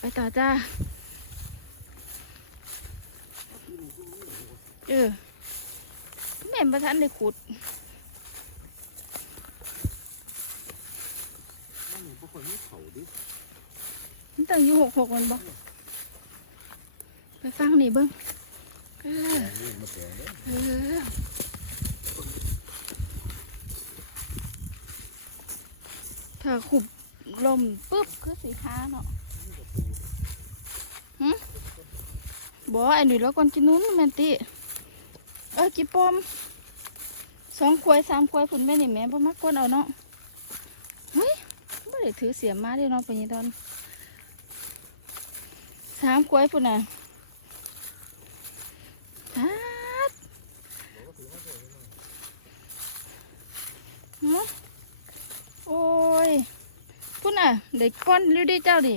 ไปต่อจ้า เออ แม่นประทันได้ขุดมันบ่ค่อยมีเขาดิมันตั้งอยู่หกหกมันบ่ไปฟังนี่เบิ้งเออนี่มาแก่เด้อเออถ้าขุบลมปุ๊บคือสีค้าเนาะหึ บอไอ้หนุ่ยแล้วก่อนกินนู้นแมนติเออกิปอมสองขวายสามขวายฝุ่นแม่นี่แม่บ่มักกวนเอาเนาะเฮ้ยไม่ได้ถือเสียมมาด้เนาะปนี้ตอนสามขวายฝุ่นน่ะฮัดเนาโอ้ยพุ่นน่ะเด็กก้อนริ้วดิเจ้าดิ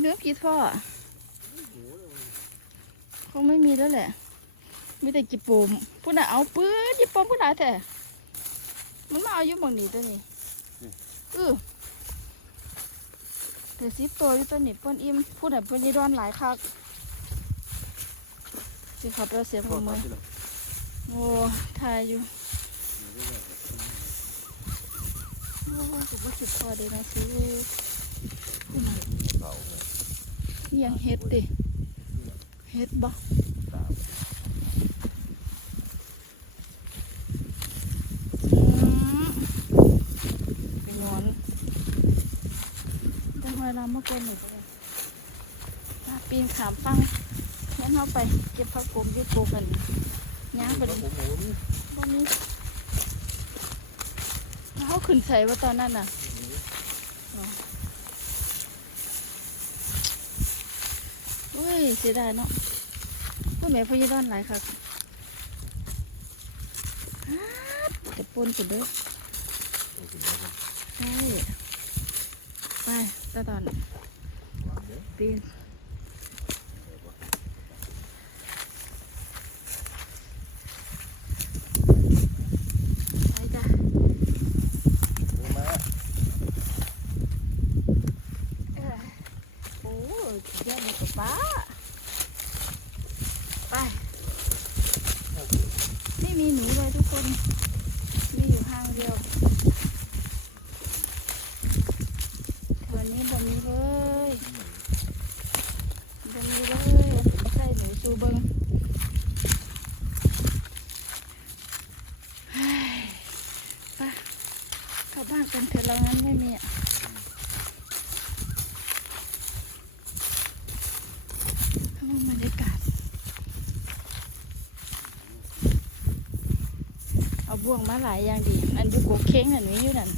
เนื้อกี่ท่ออะคงไม่มีแล้วแหละมีแต่กี่ปุ่มพุ่นน่ะเอาปื้นกี่ปุ่มพุ่นน่ะแต่มันมาเอาอยู่หมองนี้ตัวนี้เออแต่สิบตัวอยู่ตัวนี้เพิ่นอิ่มพุ่นน่ะเพิ่นยีดอนหลายคักสิขับรถเสียผมมือโอ้ทายอยู่โอ้สุภาพพอดีนะสิพุ่นน่ะเขาเนี่ยอิห ยังเฮ็ดติเฮ็ดบ่ตามอืมเป็นหนอนแต่เวลาเมื่อก่อนหนูก็เลยถ้าปีนขามฟังงั้นเอาไปเก็บผักกลมอยุบโกกันย่างไปผดิมโอ้โหนี่บ่นี้เขาขึ้นใส่ว่าตอนนั้นน่ะโอ้ย เสียดายเนาะพ่อแม่พ่อยายดอนหลายครับฮัดจะปนสุดเด้อโอ้โหแล้วก็ใช่ไปตาตอนวางเด้อปีนไปจ้ะ นี่มา เออโอ้ยเยอะเลยกับป้า ไป ไม่มี หนูเลยทุกคนมีอยู่ห้างเดียวแถวนี้บ่มีเลยบ่มีเลยใส่หนูซูเบิงเฮ้ยไปเข้าบ้านกันเถอะเรางั้นไม่มีอะข้างนอกบรรยากาศ เอา บ่วงมาหลายอย่างดี อันอยูโกเค้งอันนี้อยู่นั่น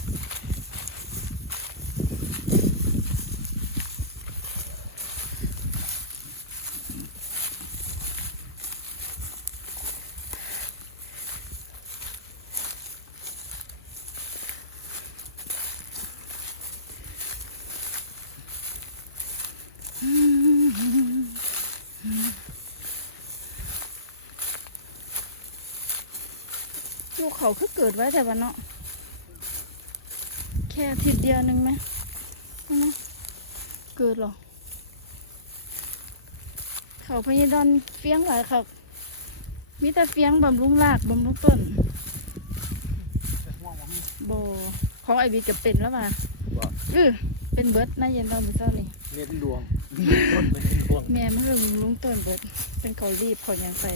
เขาคือเกิดไว้แต่วันเนาะแค่อาทิตย์เดียวหนึงไหมนั่นนะเกิดหรอ เขาพยาดอนเฟี้ยงหลายครับมีแต่เฟี้ยงบำรุงรากบำรุงต้นห่วงว่ามีโบของไอวีจะเป็นแล้วป่ะว่าเออเป็นเบิร์ดน่าเย็นตอนมื้อเช้านี่เน็ตดวงต้นเป็นดวงแม่มันคือบำรุงต้นเบิร์ดเป็นเขารีบเขาหยังใส่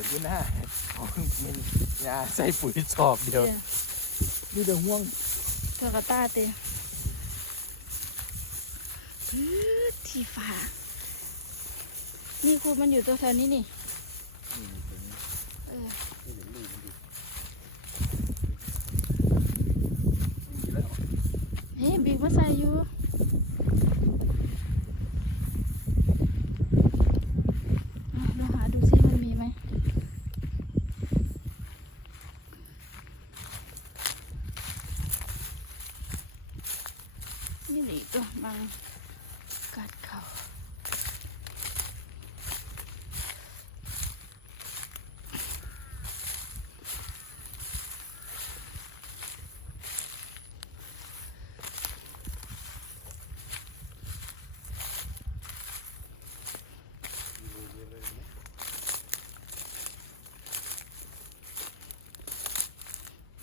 เดี๋ยวดูหน้าของมันยาใส่ปุ๋ยสอบเดียวเนี่ยนี่เดี๋ยวห่วงเธอกระตาเตะพื้นที่ฝ่านี่ครูมันอยู่ตัวแถวนี้นี่นี่ นี่นี่ตัวมังกัดเขา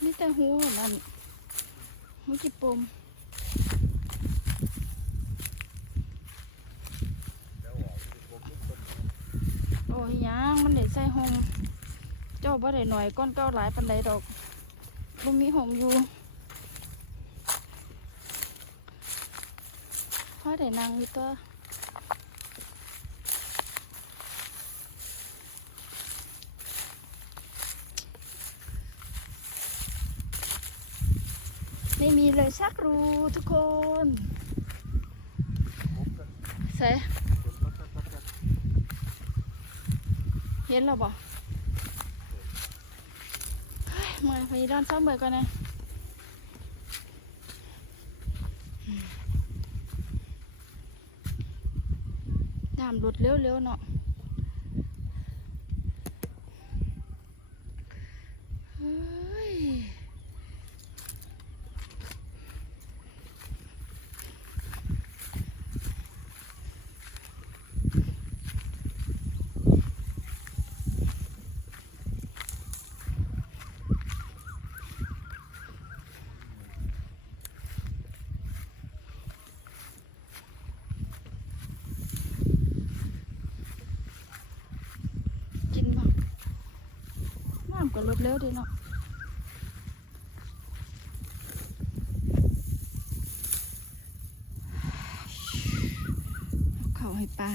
นี่แต่หัวมันมันจะปม โอ้ยยังมันได้ใส่หมเจ้าบ่ได้หน่อยก้อนเก้าหลายปันใดดอกบ่มีหมอยู่พอได้นั่งอยู่ตัวไม่มีเลยสักรูทุกคนพบกันใส่จนปัดปัดปัดปัด เห็นแล้วบ่มาไปดอนซ่อมเบิกก่อนนะดามหลุดเร็วๆเนาะเฮ้ยกินบ่ น้ำก็ลดเร็วดีเนาะเขาให้ป้า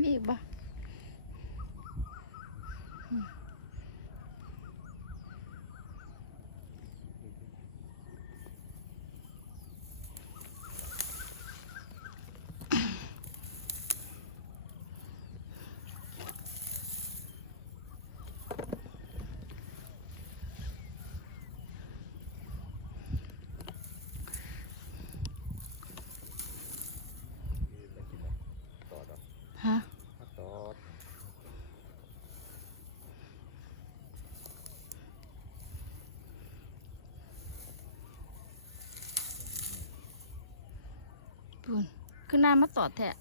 มีอีกบ่ คือน้ำมาตอดแทะ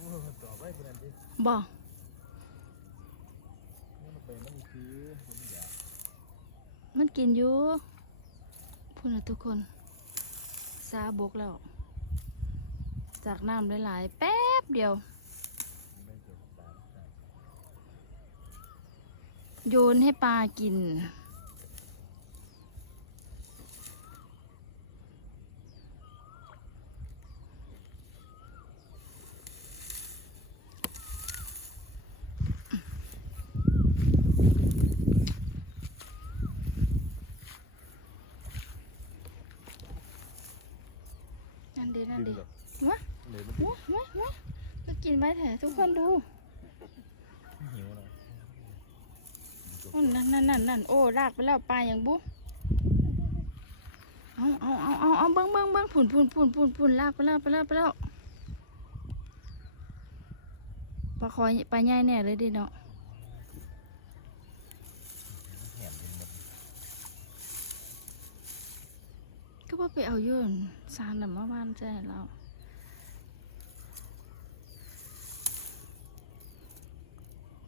มือต่อไปเป็นอันที่บ่นี่มันเป็นมันคือผมอยากมันกินอยู่พูดนะทุกคนซาบกแล้ว จากน้ำหลายๆ แป๊บเดียวไม่เกิดตามใจโยนให้ปลากิน นั่นดีนั่นดีวะเลยมันวะวะวะก็กินไปแถทุกคนดูหิวนะโอ้นั่นนั่นนั่นนั่นโอ้ลากไปแล้วปลาอย่างบุเอาเอาเอาเอาเอาเบิ้งเบิ้งเบิ้งผุนผุนผุนผุนผุนลากไปแล้วไปแล้วไปแล้วปลาคอยปลาใหญ่แน่เลยเดิเนาะ แหมเป็นมัน ก็ ว่าไปเอาโยนสารน่ะมาบ้านแจ้เรา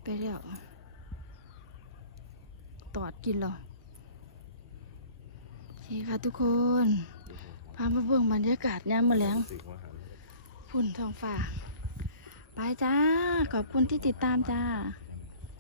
ไปแล้วตอดกินหรอโอเคค่ะทุกคนพามาเบิ่งบรรยากาศยามมื้อแลงพุ่นท้องฟ้า ไปจ้า ขอบคุณที่ติดตามจ้า